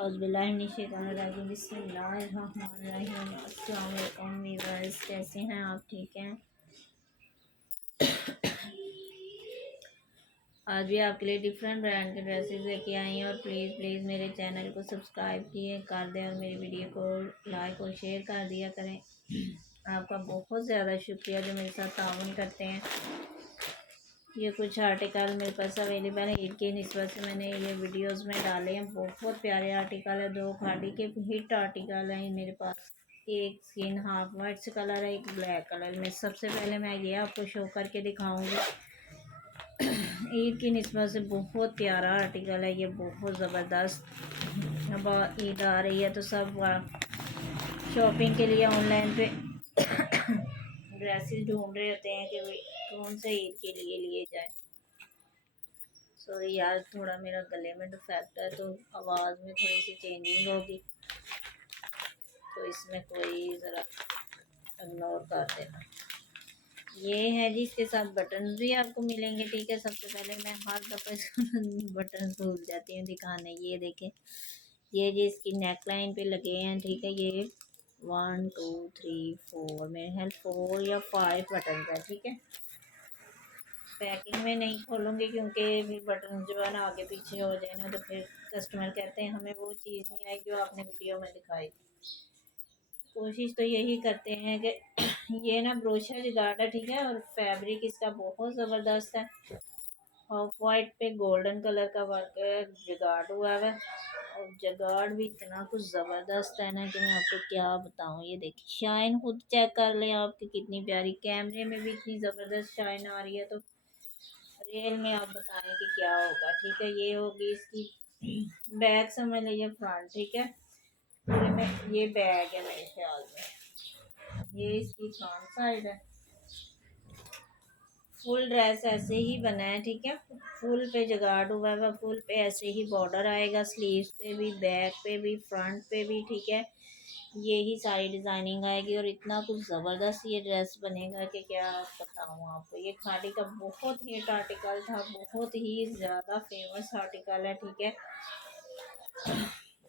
औज़ुबिल्लाहिमिनश्शैतानिर्रजीम बिस्मिल्लाहिर्रहमानिर्रहीम। अस्सलाम वालेकुम वीवर्स, कैसे हैं आप? ठीक हैं। आज भी आपके लिए डिफरेंट ब्रांड के ड्रेसेस लेके आई हैं और प्लीज़ प्लीज़ मेरे चैनल को सब्सक्राइब किए कर दें और मेरी वीडियो को लाइक और शेयर कर दिया करें। आपका बहुत ज़्यादा शुक्रिया जो मेरे साथ ताउन करते हैं। ये कुछ आर्टिकल मेरे पास अवेलेबल है, ईद की निस्बत से मैंने ये वीडियोस में डाले हैं। बहुत प्यारे आर्टिकल है, दो खादी के हिट आर्टिकल हैं मेरे पास। एक स्किन हाफ वाइट से कलर है, एक ब्लैक कलर में। सबसे पहले मैं ये आपको शो करके दिखाऊंगी। ईद की निस्बत से बहुत प्यारा आर्टिकल है ये, बहुत ज़बरदस्त। अब ईद आ रही है तो सब शॉपिंग के लिए ऑनलाइन पे ड्रेसेस ढूंढ रहे होते हैं कि कौन से ईद के लिए लिए जाए। सॉरी यार, थोड़ा मेरा गले में डिफेक्ट है तो आवाज़ में थोड़ी सी चेंजिंग होगी, तो इसमें कोई ज़रा इग्नोर कर देना। ये है जी, इसके साथ बटन भी आपको मिलेंगे। ठीक है, सबसे पहले मैं हर दफ़ा इसको बटन भूल जाती हूँ दिखाने। ये देखें, ये जी इसकी नेक लाइन पे लगे हैं। ठीक है, ये 1 2 3 4 मेरे ख्याल 4 या 5 बटन है। ठीक है, पैकिंग में नहीं खोलूँगी क्योंकि फिर बटन जो है ना आगे पीछे हो जाए ना, तो फिर कस्टमर कहते हैं हमें वो चीज़ नहीं आई जो आपने वीडियो में दिखाई थी। कोशिश तो यही करते हैं कि ये ना ब्रोशर जगाड़ है। ठीक है, और फैब्रिक इसका बहुत ज़बरदस्त है। ऑफ वाइट पे गोल्डन कलर का वर्क है, जगाड़ हुआ है। और जगाड़ भी इतना कुछ ज़बरदस्त है ना कि मैं आपको क्या बताऊँ। ये देखिए, शाइन खुद चेक कर लें आपकी कितनी प्यारी। कैमरे में भी इतनी ज़बरदस्त शाइन आ रही है, तो रियल में आप बताएं कि क्या होगा। ठीक है, ये होगी इसकी बैक, समझ लीजिए फ्रंट। ठीक है, पूरे में ये बैग है मेरे ख्याल में। ये इसकी फ्रंट साइड है। फुल ड्रेस ऐसे ही बना है। ठीक है, फुल पे जगाड़ हुआ है, फुल पे ऐसे ही बॉर्डर आएगा, स्लीव्स पे भी, बैक पे भी, फ्रंट पे भी। ठीक है, यही सारी डिज़ाइनिंग आएगी और इतना कुछ ज़बरदस्त ये ड्रेस बनेगा कि क्या बताऊँ आपको। ये खादी का बहुत हिट आर्टिकल था, बहुत ही ज़्यादा फेमस आर्टिकल है। ठीक है,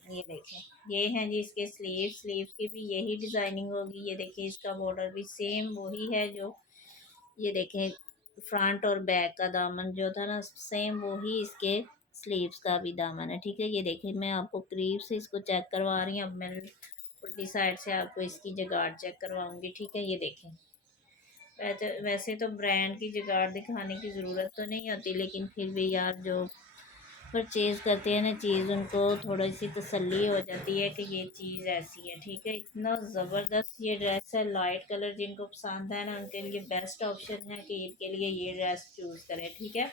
ये देखें, ये हैं जी इसके स्लीव्स की भी यही डिज़ाइनिंग होगी। ये देखिए, इसका बॉर्डर भी सेम वही है जो, ये देखें, फ्रंट और बैक का दामन जो था ना, सेम वही इसके स्लीव्स का भी दामन है। ठीक है, ये देखिए, मैं आपको करीब से इसको चेक करवा रही हूँ। अब मैं उल्टी साइड से आपको इसकी जगाड़ चेक करवाऊंगी। ठीक है, ये देखें, वैसे तो ब्रांड की जगाड़ दिखाने की ज़रूरत तो नहीं होती, लेकिन फिर भी यार जो परचेज़ करते हैं ना चीज़, उनको थोड़ी सी तसल्ली हो जाती है कि ये चीज़ ऐसी है। ठीक है, इतना ज़बरदस्त ये ड्रेस है। लाइट कलर जिनको पसंद है ना, उनके लिए बेस्ट ऑप्शन है कि ईद के लिए ये ड्रेस चूज़ करें। ठीक है,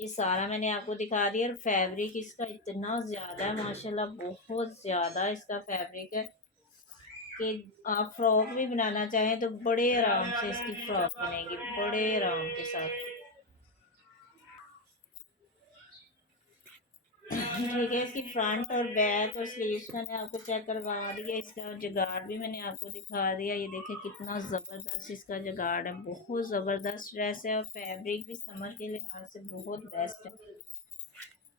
ये सारा मैंने आपको दिखा दिया। और फैब्रिक इसका इतना ज़्यादा है माशाल्लाह, बहुत ज़्यादा इसका फैब्रिक है कि आप फ्रॉक भी बनाना चाहें तो बड़े आराम से इसकी फ्रॉक बनेगी, बड़े आराम के साथ। ठीक है, इसकी फ्रंट और बैक और स्लीव्स मैंने आपको चेक करवा दिया। इसका जगाड़ भी मैंने आपको दिखा दिया। ये देखें कितना ज़बरदस्त इसका जगाड़ है, बहुत ज़बरदस्त ड्रेस है और फैब्रिक भी समर के लिहाज से बहुत बेस्ट है।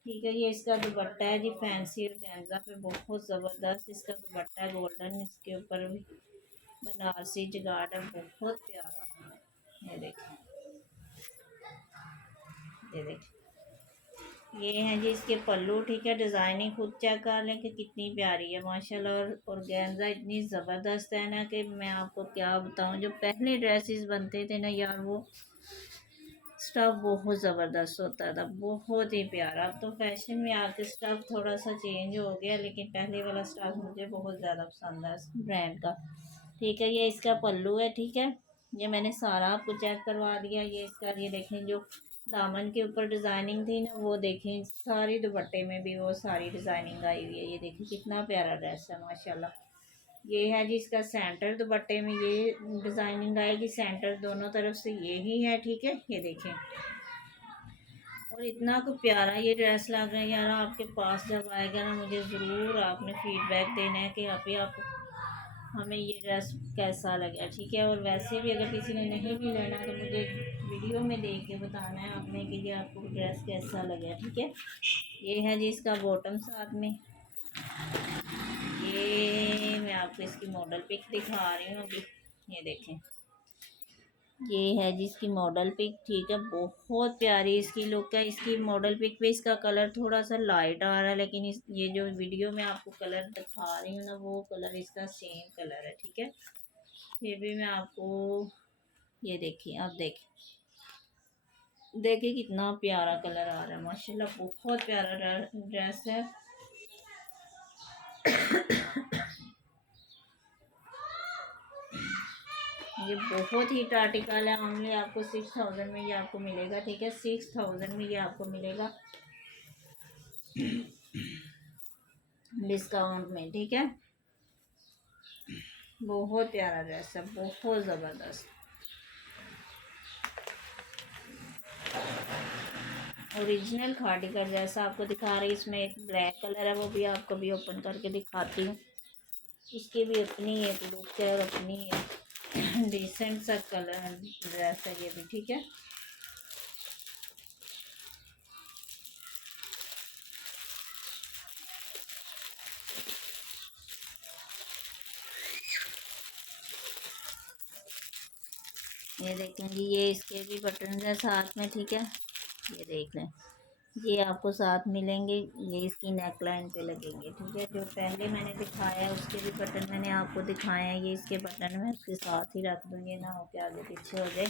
ठीक है, ये इसका दुपट्टा है जी, फैंसी और गेंजा पे बहुत ज़बरदस्त इसका दुपट्टा है, गोल्डन। इसके ऊपर भी बनारसी जगाड़ है, बहुत प्यारा। ये देखें, ये देखें, ये हैं जी इसके पल्लू। ठीक है, डिज़ाइनिंग खुद चेक कर लें कि कितनी प्यारी है माशाल्लाह। और गेंजा इतनी ज़बरदस्त है ना कि मैं आपको क्या बताऊं। जो पहले ड्रेसेस बनते थे ना यार, वो स्टफ़ बहुत ज़बरदस्त होता था, बहुत ही प्यारा। अब तो फैशन में आके स्टफ़ थोड़ा सा चेंज हो गया, लेकिन पहले वाला स्टफ़ मुझे बहुत ज़्यादा पसंद है ब्रांड का। ठीक है, ये इसका पल्लू है। ठीक है, ये मैंने सारा आपको चेक करवा दिया। ये इसका, ये देखें, जो दामन के ऊपर डिज़ाइनिंग थी ना, वो देखें, सारी दुपट्टे में भी वो सारी डिज़ाइनिंग आई हुई है। ये देखें कितना प्यारा ड्रेस है माशाल्लाह। ये है जी इसका सेंटर, दुपट्टे में ये डिज़ाइनिंग आएगी, सेंटर दोनों तरफ से ये ही है। ठीक है, ये देखें, और इतना कुछ प्यारा ये ड्रेस लग रहा है यार। आपके पास जब आएगा ना, मुझे ज़रूर आपने फीडबैक देना है कि अभी आप हमें ये ड्रेस कैसा लगा। ठीक है, और वैसे भी अगर किसी ने नहीं भी लेना तो मुझे वीडियो में देख के बताना है आपने कि ये आपको ड्रेस कैसा लगा। ठीक है, ये है जी इसका बॉटम साथ में। ये मैं आपको इसकी मॉडल पिक दिखा रही हूँ अभी। ये देखें, ये है जिसकी मॉडल पिक, ठीक है। बहुत प्यारी इसकी लुक है। इसकी मॉडल पिक पे इसका कलर थोड़ा सा लाइट आ रहा है, लेकिन ये जो वीडियो में आपको कलर दिखा रही हूँ ना, वो कलर इसका सेम कलर है, ठीक है। फिर भी मैं आपको, ये देखिए, आप देखिए कितना प्यारा कलर आ रहा है, माशाल्लाह बहुत प्यारा ड्रेस है। ये बहुत ही आर्टिकल है। ओनली आपको 6000 में ये आपको मिलेगा, ठीक है। 6000 में ये आपको मिलेगा डिस्काउंट में, ठीक है। बहुत प्यारा ड्रेस है, बहुत ज़बरदस्त। ओरिजिनल खादी का ड्रेस आपको दिखा रही, इसमें एक ब्लैक कलर है, वो भी आपको भी ओपन करके दिखाती हूँ। इसकी भी अपनी एक लुक है और अपनी एक डिसेंट सा कलर ड्रेस है ये भी, ठीक है। ये देखें जी, ये इसके भी बटन है साथ में, ठीक है। ये देख लें, ये आपको साथ मिलेंगे, ये इसकी नेक लाइन पे लगेंगे, ठीक है। जो पहले मैंने दिखाया उसके भी बटन मैंने आपको दिखाए हैं, ये इसके बटन में उसके साथ ही रख दूँगी ना हो के आगे पीछे हो जाए।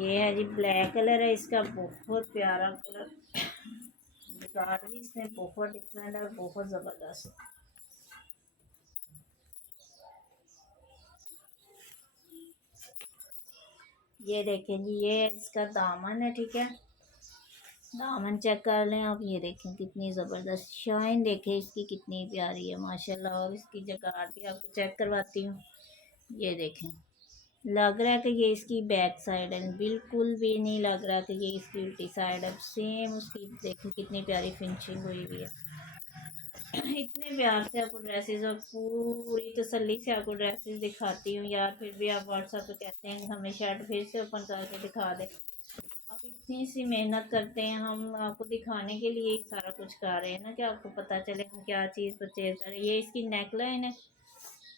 ये है जी ब्लैक कलर है इसका, बहुत प्यारा कलर, गार्ड भी इसमें बहुत डिफरेंट है, बहुत ज़बरदस्त। ये देखें जी, ये इसका दामन है, ठीक है। दामन चेक कर लें आप, ये देखें कितनी ज़बरदस्त शाइन, देखें इसकी कितनी प्यारी है माशाल्लाह। और इसकी जगार भी आपको चेक करवाती हूँ। ये देखें, लग रहा है कि ये इसकी बैक साइड है, बिल्कुल भी नहीं लग रहा कि ये इसकी उल्टी साइड है, सेम उसकी। देखें कितनी प्यारी फिनिशिंग हुई हुई है। इतने प्यार से आपको ड्रेसेस और पूरी तसल्ली से आपको ड्रेसेस दिखाती हूँ यार, फिर भी आप व्हाट्सएप पे कहते हैं कि हमें शर्ट फिर से ओपन करके दिखा दें। अब इतनी सी मेहनत करते हैं हम आपको दिखाने के लिए, सारा कुछ कर रहे हैं ना, कि आपको पता चले हम क्या चीज़ परचेज करें। ये इसकी नेक लाइन है,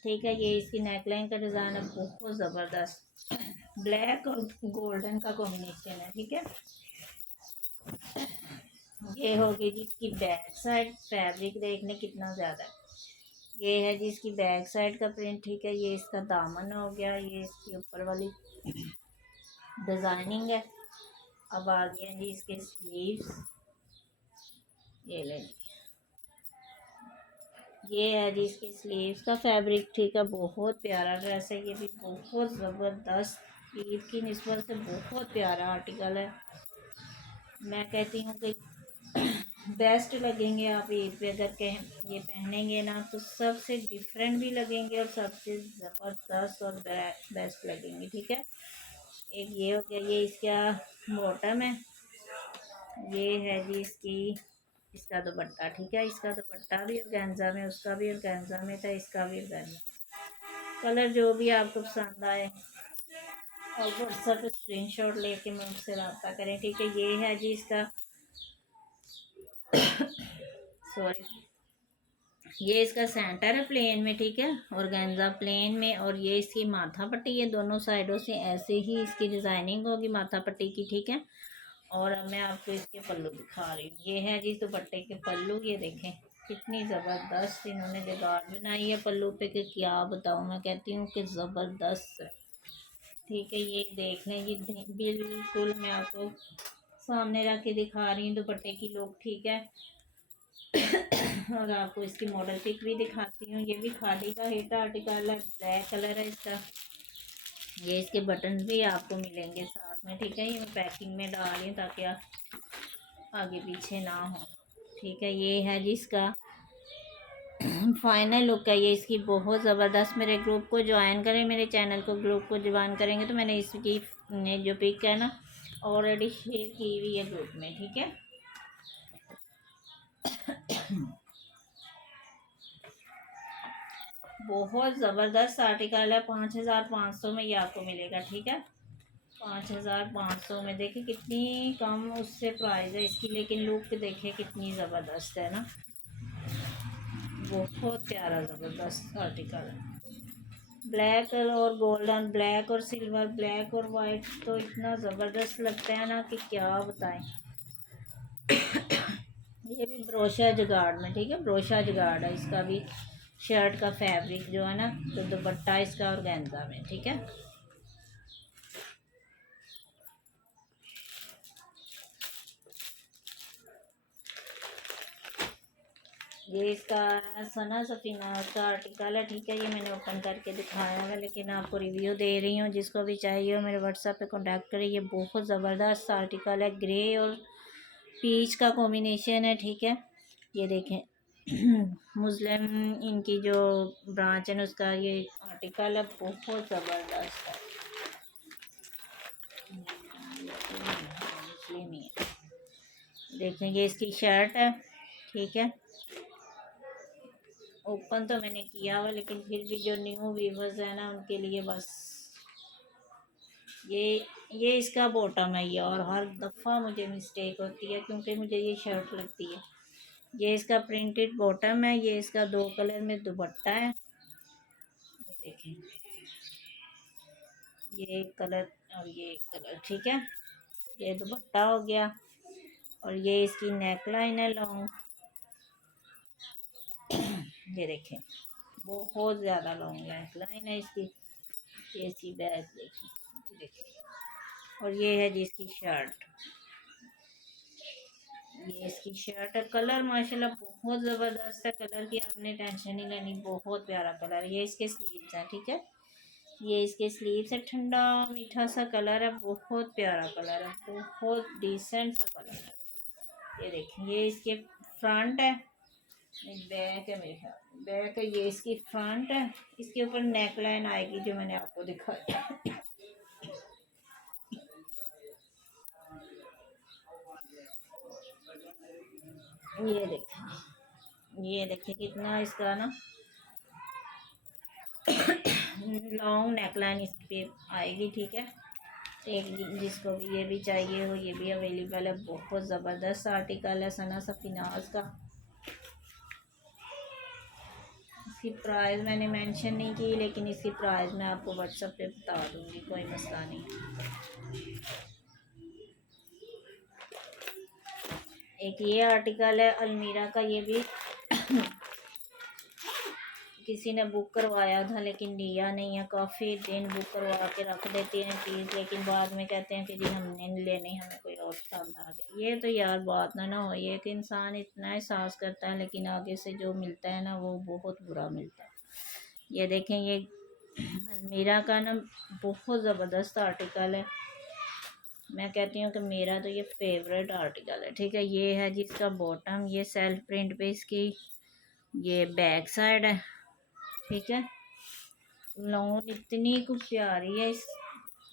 ठीक है। ये इसकी नेक लाइन का डिज़ाइन है, बहुत ज़बरदस्त, ब्लैक और गोल्डन का कॉम्बिनेशन है, ठीक है। ये होगी जी इसकी बैक साइड, फैब्रिक देखने कितना ज़्यादा है। ये है जी इसकी बैक साइड का प्रिंट, ठीक है। ये इसका दामन हो गया, ये इसकी ऊपर वाली डिज़ाइनिंग है। अब आ गया जी इसके स्लीव्स, ये ले, ये है जी इसके स्लीव्स का फैब्रिक, ठीक है। बहुत प्यारा ड्रेस है, ये भी बहुत ज़बरदस्त, ईद की निस्बत से बहुत प्यारा आर्टिकल है। मैं कहती हूँ कि बेस्ट लगेंगे आप ईद पे अगर कहें ये पहनेंगे ना, तो सबसे डिफरेंट भी लगेंगे और सबसे ज़बरदस्त और बेस्ट लगेंगे, ठीक है। एक ये हो गया, ये इसका बॉटम है। ये है जी इसका दुपट्टा, ठीक है। इसका दुपट्टा भी ऑर्गेन्जा में, उसका भी ऑर्गेन्जा में था, इसका भी ऑर्गेन्जा। कलर जो भी आपको पसंद आए और व्हाट्सएप पे स्क्रीनशॉट लेके मुझसे रब्ता करें, ठीक है। ये है जी इसका सॉरी, ये इसका सेंटर है प्लेन में, ठीक है, ऑर्गेन्जा प्लेन में। और ये इसकी माथा पट्टी है, दोनों साइडों से ऐसे ही इसकी डिज़ाइनिंग होगी माथा पट्टी की, ठीक है। और अब मैं आपको इसके पल्लू दिखा रही हूँ। ये है जी दुपट्टे के पल्लू, ये देखें कितनी ज़बरदस्त इन्होंने जगाड़ बनाई है पल्लू पे कि क्या बताऊँ। मैं कहती हूँ कि ज़बरदस्त है, ठीक है। ये देख लें, ये बिल्कुल मैं आपको सामने रख के दिखा रही हूँ दुपट्टे की लुक, ठीक है। और आपको इसकी मॉडल पिक भी दिखाती हूँ। ये भी खादी का हिट आर्टिकल है, ब्लैक कलर है इसका। ये इसके बटन भी आपको मिलेंगे साथ में, ठीक है। ये मैं पैकिंग में डाल रही हूँ ताकि आप आगे पीछे ना हो, ठीक है। ये है जिसका फाइनल लुक है ये इसकी, बहुत ज़बरदस्त। मेरे ग्रुप को ज्वाइन करें, मेरे चैनल को ग्रुप को ज्वाइन करेंगे तो मैंने इसकी जो पिक है ना ऑलरेडी शेयर की हुई है ग्रुप में, ठीक है। बहुत ज़बरदस्त आर्टिकल है, 5500 में ये आपको मिलेगा, ठीक है। 5500 में देखिए कितनी कम उससे प्राइस है इसकी, लेकिन लुक देखिए कितनी ज़बरदस्त है ना। बहुत प्यारा ज़बरदस्त आर्टिकल है। ब्लैक और गोल्डन, ब्लैक और सिल्वर, ब्लैक और वाइट तो इतना ज़बरदस्त लगता है ना कि क्या बताएं। ये भी ब्रोशा जुगाड़ में, ठीक है, ब्रोशा जुगाड़ है इसका भी। शर्ट का फैब्रिक जो है ना, तो दुपट्टा इसका ऑर्गेन्जा में, ठीक है। ये इसका सना सफीना का आर्टिकल है, ठीक है। ये मैंने ओपन करके दिखाया है, लेकिन आपको रिव्यू दे रही हूँ। जिसको भी चाहिए हो मेरे व्हाट्सएप पे कांटेक्ट करें। ये बहुत ज़बरदस्त आर्टिकल है, ग्रे और पीच का कॉम्बिनेशन है, ठीक है। ये देखें मुस्लिम इनकी जो ब्रांच है ना, उसका ये आर्टिकल है, बहुत ज़बरदस्त है। मुस्लिम ही है। देखें ये इसकी शर्ट है, ठीक है। ओपन तो मैंने किया हुआ, लेकिन फिर भी जो न्यू व्यूवर्स है ना, उनके लिए बस ये इसका बॉटम है ये। और हर दफ़ा मुझे मिस्टेक होती है, क्योंकि मुझे ये शर्ट लगती है। ये इसका प्रिंटेड बॉटम है, ये इसका 2 कलर में दुपट्टा है। ये देखें, ये एक कलर और ये एक कलर, ठीक है। ये दुपट्टा हो गया, और ये इसकी नेक लाइन है लॉन्ग। ये देखें, बहुत ज़्यादा लॉन्ग नेक लाइन है इसकी। ये इसकी बैक देखिए, और ये है जी इसकी शर्ट। ये इसकी शर्ट है। कलर माशाल्लाह बहुत ज़बरदस्त है। कलर की आपने टेंशन नहीं लेनी, बहुत प्यारा कलर है। ये इसके स्लीव्स हैं, ठीक है। ये इसके स्लीव्स है, ठंडा मीठा सा कलर है, बहुत प्यारा कलर है, बहुत डिसेंट सा कलर है। ये देखिए, ये इसके फ्रंट है, बैक है, मेरे ख्याल बैक है। ये इसकी फ्रंट है, इसके ऊपर नेक लाइन आएगी जो मैंने आपको दिखाया। ये देखिए कितना इसका ना लॉन्ग नेकलाइन इस पे आएगी, ठीक है। एक जिसको भी ये भी चाहिए हो, ये भी अवेलेबल है। बहुत ज़बरदस्त आर्टिकल है सना सफीनाज का। इसकी प्राइस मैंने मेंशन नहीं की, लेकिन इसकी प्राइस मैं आपको व्हाट्सएप पे बता दूंगी, कोई मसला नहीं। एक ये आर्टिकल है अलमीरा का, ये भी किसी ने बुक करवाया था, लेकिन लिया नहीं है। काफ़ी दिन बुक करवा के रख देते हैं चीज़, लेकिन बाद में कहते हैं कि जी हमने नहीं लेनी, हमें कोई और पसंद आ गया। ये तो यार बात ना हो, ये कि इंसान इतना एहसास करता है, लेकिन आगे से जो मिलता है ना, वो बहुत बुरा मिलता है। ये देखें, ये अलमीरा का ना बहुत ज़बरदस्त आर्टिकल है। मैं कहती हूँ कि मेरा तो ये फेवरेट आर्टिकल है, ठीक है। ये है जिसका बॉटम, ये सेल्फ प्रिंट पे इसकी ये बैक साइड है, ठीक है। लॉन इतनी कुछ प्यारी है इस,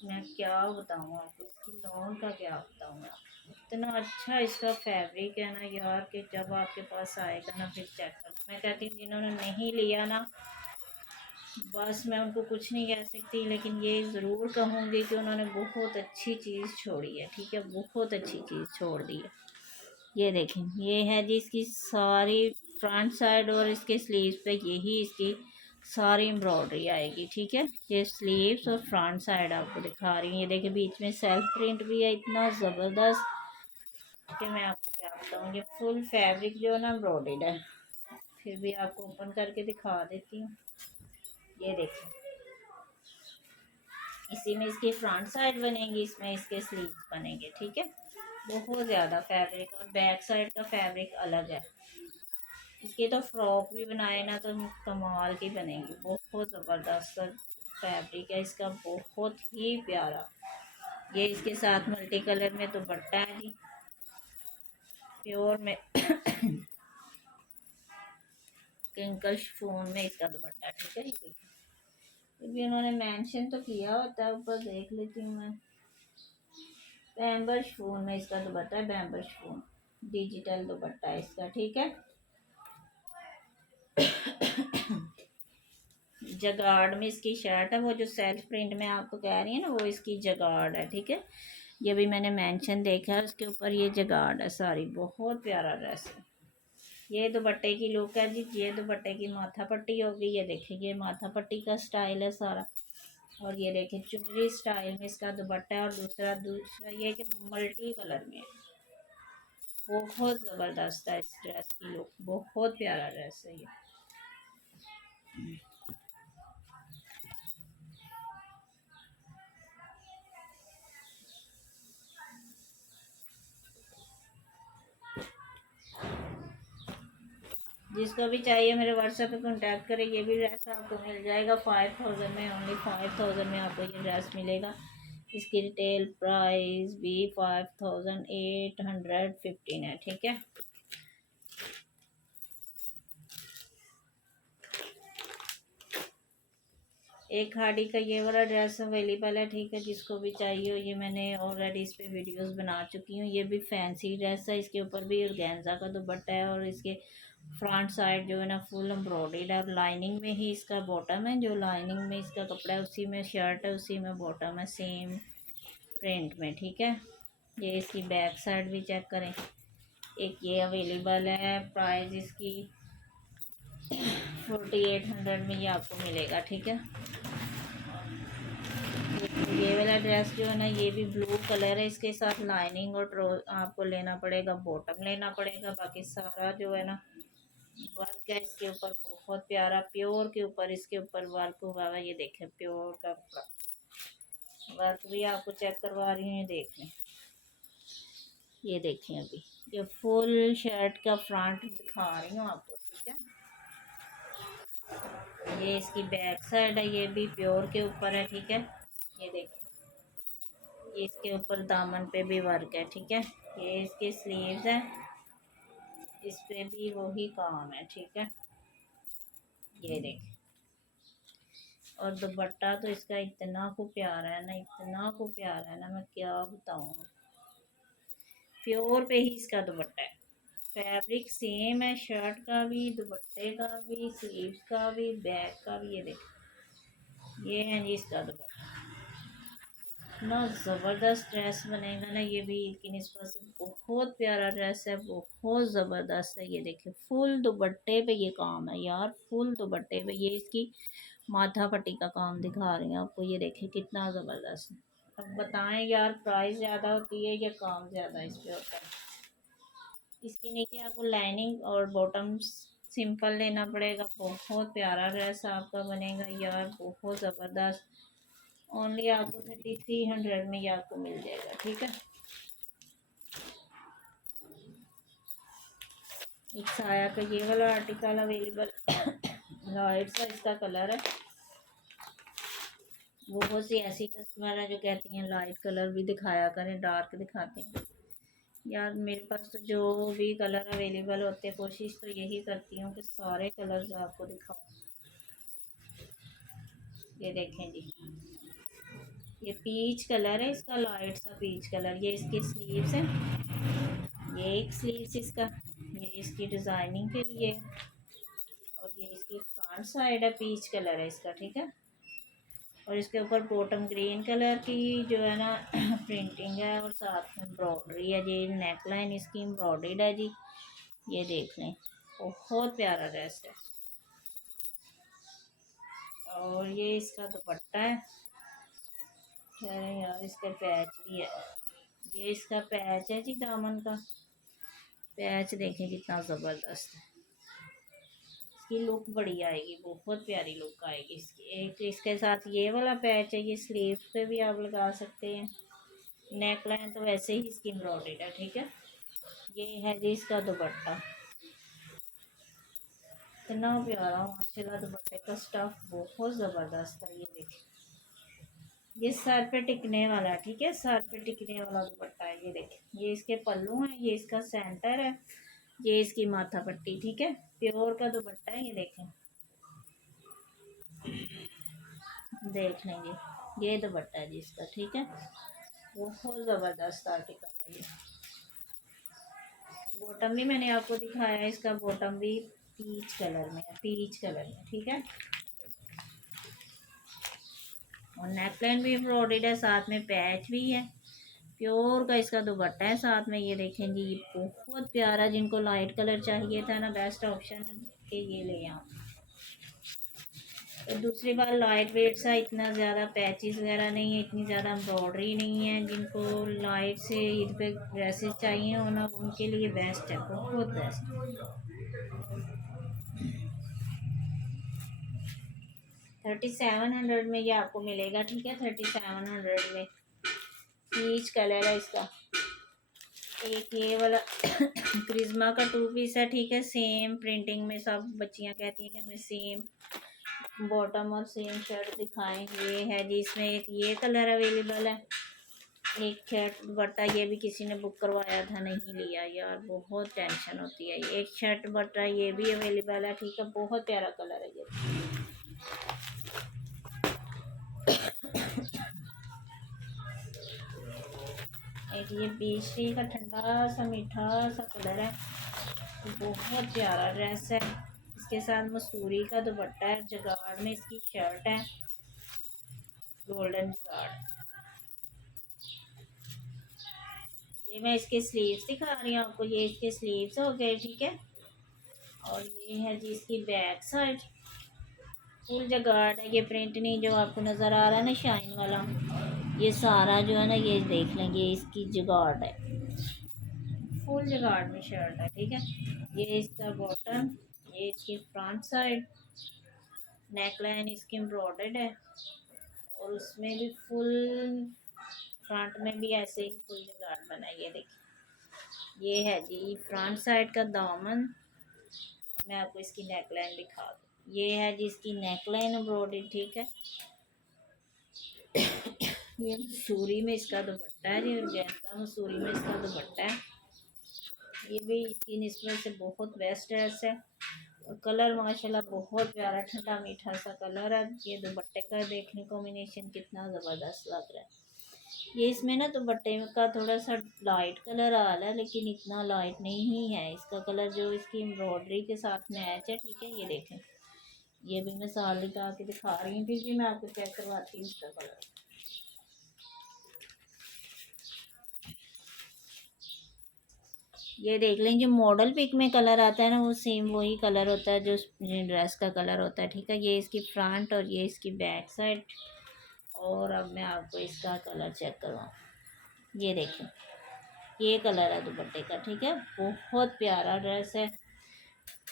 मैं क्या बताऊँ आपको, इसकी लॉन का क्या बताऊँ मैं आपको। इतना अच्छा इसका फैब्रिक है ना यार, कि जब आपके पास आएगा ना फिर चेक करना। मैं कहती हूँ जिन्होंने नहीं लिया ना, बस मैं उनको कुछ नहीं कह सकती, लेकिन ये ज़रूर कहूँगी कि उन्होंने बहुत अच्छी चीज़ छोड़ी है, ठीक है, बहुत अच्छी चीज़ छोड़ दी है। ये देखें, ये है जी इसकी सारी फ्रंट साइड, और इसके स्लीव्स पे यही इसकी सारी एम्ब्रॉयडरी आएगी, ठीक है। ये स्लीव्स और फ्रंट साइड आपको दिखा रही हूँ। ये देखिए, बीच में सेल्फ प्रिंट भी है, इतना ज़बरदस्त कि मैं आपको क्या बताऊँ। ये फुल फैब्रिक जो है ना एम्ब्रॉयडर्ड है। फिर भी आपको ओपन करके दिखा देती हूँ। ये देखिए, इसी में इसकी फ्रंट साइड बनेगी, इसमें इसके स्लीव्स बनेंगे, ठीक है। बहुत ज़्यादा फैब्रिक, और बैक साइड का फैब्रिक अलग है। इसके तो फ्रॉक भी बनाए ना तो कमाल की बनेगी। बहुत ज़बरदस्त फैब्रिक है इसका, बहुत ही प्यारा। ये इसके साथ मल्टी कलर में दुपट्टा है जी, प्योर में किंकल शिफॉन में इसका दुपट्टा, ठीक है। ये देखिए, ये भी उन्होंने मेंशन तो किया होता है, ऊपर देख लेती हूँ मैं। बैम्बर शिफॉन में इसका दुपट्टा है, बैम्बर शिफॉन डिजिटल दुपट्टा है इसका, ठीक है। जगाड़ में इसकी शर्ट है, वो जो सेल्फ प्रिंट में आपको कह रही है ना, वो इसकी जगाड़ है, ठीक है। ये भी मैंने मेंशन देखा है उसके ऊपर, ये जगाड़ है सारी। बहुत प्यारा ड्रेस है, ये दुपट्टे की लुक है जी। ये दुपट्टे की माथा पट्टी होगी। ये देखिए ये माथा पट्टी का स्टाइल है सारा। और ये देखिए चुनरी स्टाइल में इसका दुपट्टा है। और दूसरा दूसरा ये कि मल्टी कलर में है। बहुत ज़बरदस्त है इस ड्रेस की लुक। बहुत प्यारा ड्रेस है ये। जिसको भी चाहिए मेरे व्हाट्सएप पे कांटेक्ट करें। ये भी ड्रेस आपको मिल जाएगा 5000 में। ओनली 5000 में आपको ये ड्रेस मिलेगा। इसकी रिटेल प्राइस भी 5815 है। ठीक है। एक खाड़ी का ये वाला ड्रेस अवेलेबल है। ठीक है। जिसको भी चाहिए हो, ये मैंने ऑलरेडी इस पे वीडियोस बना चुकी हूँ। ये भी फैंसी ड्रेस है। इसके ऊपर भी ऑर्गेन्जा का दुपट्टा है। और इसके फ्रंट साइड जो है ना फुल एम्ब्रॉयडर्ड है। और लाइनिंग में ही इसका बॉटम है। जो लाइनिंग में इसका कपड़ा है उसी में शर्ट है, उसी में बॉटम है, सेम प्रिंट में। ठीक है। ये इसकी बैक साइड भी चेक करें। एक ये अवेलेबल है। प्राइस इसकी 4800 में ये आपको मिलेगा। ठीक है। ये वाला ड्रेस जो है ना ये भी ब्लू कलर है। इसके साथ लाइनिंग और आपको लेना पड़ेगा, बॉटम लेना पड़ेगा। बाकी सारा जो है ना वर्क है इसके ऊपर बहुत प्यारा। प्योर के ऊपर इसके ऊपर वर्क हुआ हुआ। ये देखें प्योर का वर्क भी आपको चेक करवा रही हूँ। ये देख लें। ये देखें अभी ये फुल शर्ट का फ्रंट दिखा रही हूँ आपको। ठीक है। ये इसकी बैक साइड है। ये भी प्योर के ऊपर है। ठीक है। ये देखिए ये इसके ऊपर दामन पे भी वर्क है। ठीक है। ये इसके स्लीव्स है। इस पे भी वही काम है। ठीक है। ये देखिए। और दुपट्टा तो इसका इतना को प्यारा है ना, इतना को प्यारा है ना, मैं क्या बताऊँ। प्योर पे ही इसका दुपट्टा है। फैब्रिक सेम है शर्ट का भी, दुपट्टे का भी, स्लीव्स का भी, बैक का भी। ये देखिए ये है जी इसका दुपट्टा। इतना ज़बरदस्त ड्रेस बनेगा ना ये भी ईद की निस्बत से बहुत प्यारा ड्रेस है। बहुत ज़बरदस्त है। ये देखिए फुल दुपट्टे पे ये काम है यार। फुल दुपट्टे पे ये इसकी माथा पट्टी का काम दिखा रही हैं आपको। ये देखिए कितना ज़बरदस्त है। अब बताएं यार प्राइस ज़्यादा होती है या काम ज़्यादा इस पे होता है। इसके नीचे आपको लाइनिंग और बॉटम सिंपल लेना पड़ेगा। बहुत प्यारा ड्रेस आपका बनेगा यार। बहुत ज़बरदस्त। ओनली आपको 3300 में ये आपको मिल जाएगा। ठीक है। एक साया का ये वाला आर्टिकल अवेलेबल लाइट सा इसका कलर है। बहुत सी ऐसी कस्टमर है जो कहती हैं लाइट कलर भी दिखाया करें, डार्क दिखाते हैं। यार मेरे पास तो जो भी कलर अवेलेबल होते हैं कोशिश तो यही करती हूँ कि सारे कलर्स आपको दिखाऊँ। ये देखें जी ये पीच कलर है इसका, लाइट सा पीच कलर। ये इसकी स्लीव्स है। ये एक स्लीव्स इसका, ये इसकी डिज़ाइनिंग के लिए। और ये इसकी फ्रंट साइड है, पीच कलर है इसका। ठीक है। और इसके ऊपर बॉटम ग्रीन कलर की जो है ना प्रिंटिंग है। और साथ में एम्ब्रॉयडरी है। ये नेक लाइन इसकी एम्ब्रॉयडर्ड है जी। ये देख लें बहुत प्यारा ड्रेस है। और ये इसका दुपट्टा है। कह रहे हैं यार इसका पैच भी है। ये इसका पैच है जी दामन का। पैच देखें कितना ज़बरदस्त है। इसकी लुक बड़ी आएगी, बहुत प्यारी लुक आएगी इसकी। एक इसके साथ ये वाला पैच है। ये स्लीव पे भी आप लगा सकते हैं। नेक लाइन तो वैसे ही इसकी एम्ब्रॉयडर्ड है। ठीक है। ये है जी इसका दुपट्टा। इतना प्यारा माशाल्लाह दुपट्टे का स्टफ बहुत ज़बरदस्त है। ये देखिए ये सर पे टिकने वाला है। ठीक है। सर पे टिकने वाला दुपट्टा है। ये देखिए ये इसके पल्लू हैं, ये इसका सेंटर है, ये इसकी माथा पट्टी। ठीक है। प्योर का दुपट्टा है। ये देखें देख लेंगे ये दुपट्टा है जी इसका। ठीक है। बहुत ज़बरदस्त आर्टिकल है ये। बॉटम भी मैंने आपको दिखाया है। इसका बॉटम भी पीच कलर में है, पीच कलर में। ठीक है। और नेकलाइन भी एम्ब्रॉयडर्ड है, साथ में पैच भी है। प्योर का इसका दुपट्टा है साथ में। ये देखें जी, ये बहुत प्यारा, जिनको लाइट कलर चाहिए था ना, बेस्ट ऑप्शन है कि ये ले आओ। तो दूसरी बात, लाइट वेट सा, इतना ज़्यादा पैचेस वगैरह नहीं है, इतनी ज़्यादा एम्ब्रॉयडरी नहीं है। जिनको लाइट से ईद पे ड्रेसेस चाहिए हो ना, उनके लिए बेस्ट है, बहुत बेस्ट। 3700 में ये आपको मिलेगा, ठीक है। 3700 में पीच कलर है इसका। एक ये वाला क्रिज्मा का 2 पीस है, ठीक है। सेम प्रिंटिंग में, सब बच्चियां कहती हैं कि हमें सेम बॉटम और सेम शर्ट दिखाएं। ये है जी, इसमें एक ये कलर अवेलेबल है। एक शर्ट दुपट्टा ये भी किसी ने बुक करवाया था, नहीं लिया यार, बहुत टेंशन होती है। एक शर्ट दुपट्टा ये भी अवेलेबल है, ठीक है। बहुत प्यारा कलर है ये। एक ये पेस्ट्री का ठंडा सा मीठा सा कलर है, बहुत प्यारा ड्रेस है। इसके साथ मसूरी का दुपट्टा है, जगाड़ में इसकी शर्ट है, गोल्डन जगाड़। ये मैं इसके स्लीव्स दिखा रही हूँ आपको, ये इसके स्लीव्स हो गए, ठीक है। और ये है जी इसकी बैक साइड, फुल जगाड़ है। ये प्रिंट नहीं जो आपको नज़र आ रहा है ना शाइन वाला, ये सारा जो है ना, ये देख लेंगे, इसकी जगाड़ है, फुल जगाड़ में शर्ट है, ठीक है। ये इसका बॉटम, ये इसकी फ्रंट साइड, नेक लाइन इसकी एम्ब्रॉयडर्ड है, और उसमें भी फुल, फ्रंट में भी ऐसे ही फुल जगाड़ बना है। ये देखिए, ये है जी फ्रंट साइड का दामन। मैं आपको इसकी नेक लाइन दिखा दूँ। ये है जी इसकी नेक लाइन एम्ब्रॉयडर्ड, ठीक है। ये मसूरी में इसका दुपट्टा है जी, गेंदा मसूरी में इसका दुपट्टा है। ये भी इसकी निस्बत से बहुत बेस्ट ड्रेस है, और कलर माशाल्लाह बहुत प्यारा ठंडा मीठा सा कलर है। ये दुपट्टे का देखने कॉम्बिनेशन कितना ज़बरदस्त लग रहा है। ये इसमें ना दुपट्टे का थोड़ा सा लाइट कलर आ रहा है, लेकिन इतना लाइट नहीं है इसका कलर, जो इसकी एम्ब्रॉयडरी के साथ मैच है, ठीक है। ये देखें, ये भी मैं साल लगा के दिखा रही हूँ, फिर भी मैं आपको चेक करवाती हूँ इसका कलर। ये देख लें, जो मॉडल पिक में कलर आता है ना, वो सेम वही कलर होता है जो ड्रेस का कलर होता है, ठीक है। ये इसकी फ्रंट और ये इसकी बैक साइड। और अब मैं आपको इसका कलर चेक करवाऊँ। ये देखें, ये कलर है दुपट्टे का, ठीक है। बहुत प्यारा ड्रेस है,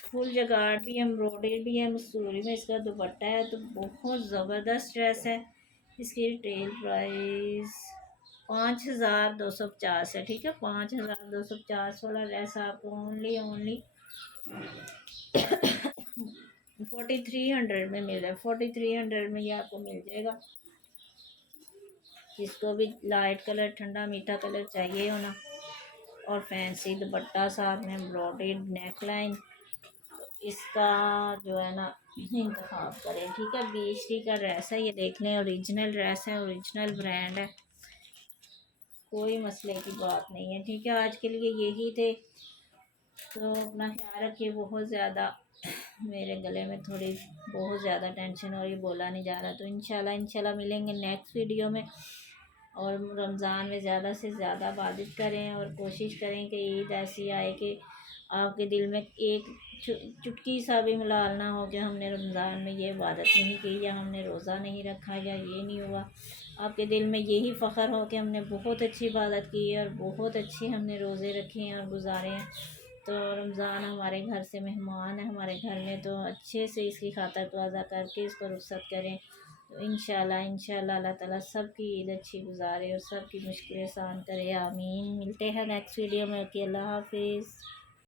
फुल जगाड़ भी, एम्ब्रॉयडरी भी है, मसूरी में इसका दुपट्टा है, तो बहुत ज़बरदस्त ड्रेस है। इसकी रिटेल प्राइस 5250 है, ठीक है। 5250 वाला ड्रेस आपको ओनली 4300 में मिल रहा है। 4300 में ये आपको मिल जाएगा। जिसको भी लाइट कलर, ठंडा मीठा कलर चाहिए हो ना, और फैंसी दुपट्टा साथ में एम्ब्रॉयडर्ड नेक लाइन, तो इसका जो है ना इंतखाब करें, ठीक है। बीच का ड्रेस है, ये देख लें, ओरिजिनल ड्रेस है, ओरिजिनल ब्रांड है, कोई मसले की बात नहीं है, ठीक है। आज के लिए यही थे, तो अपना ख्याल रखिए। बहुत ज़्यादा मेरे गले में थोड़ी बहुत ज़्यादा टेंशन हो रही, बोला नहीं जा रहा। तो इंशाल्लाह मिलेंगे नेक्स्ट वीडियो में। और रमज़ान में ज़्यादा से ज़्यादा इबादत करें, और कोशिश करें कि ईद ऐसी आए कि आपके दिल में एक चुटकी सा भी मलाल ना हो कि हमने रमज़ान में ये इबादत नहीं की, या हमने रोज़ा नहीं रखा, या ये नहीं हुआ। आपके दिल में यही फ़ख्र हो कि हमने बहुत अच्छी इबादत की है, और बहुत अच्छी हमने रोज़े रखे हैं और गुजारे हैं। तो रमज़ान हमारे घर से मेहमान है हमारे घर में, तो अच्छे से इसकी खातर तवाज़ा करके इसको रुख़्सत करें। तो इंशाल्लाह अल्लाह ताला सबकी ईद अच्छी गुजारे और सबकी मुश्किलें आसान करे, आमीन। मिलते हैं नेक्स्ट वीडियो में। ओके, अल्लाह हाफिज़।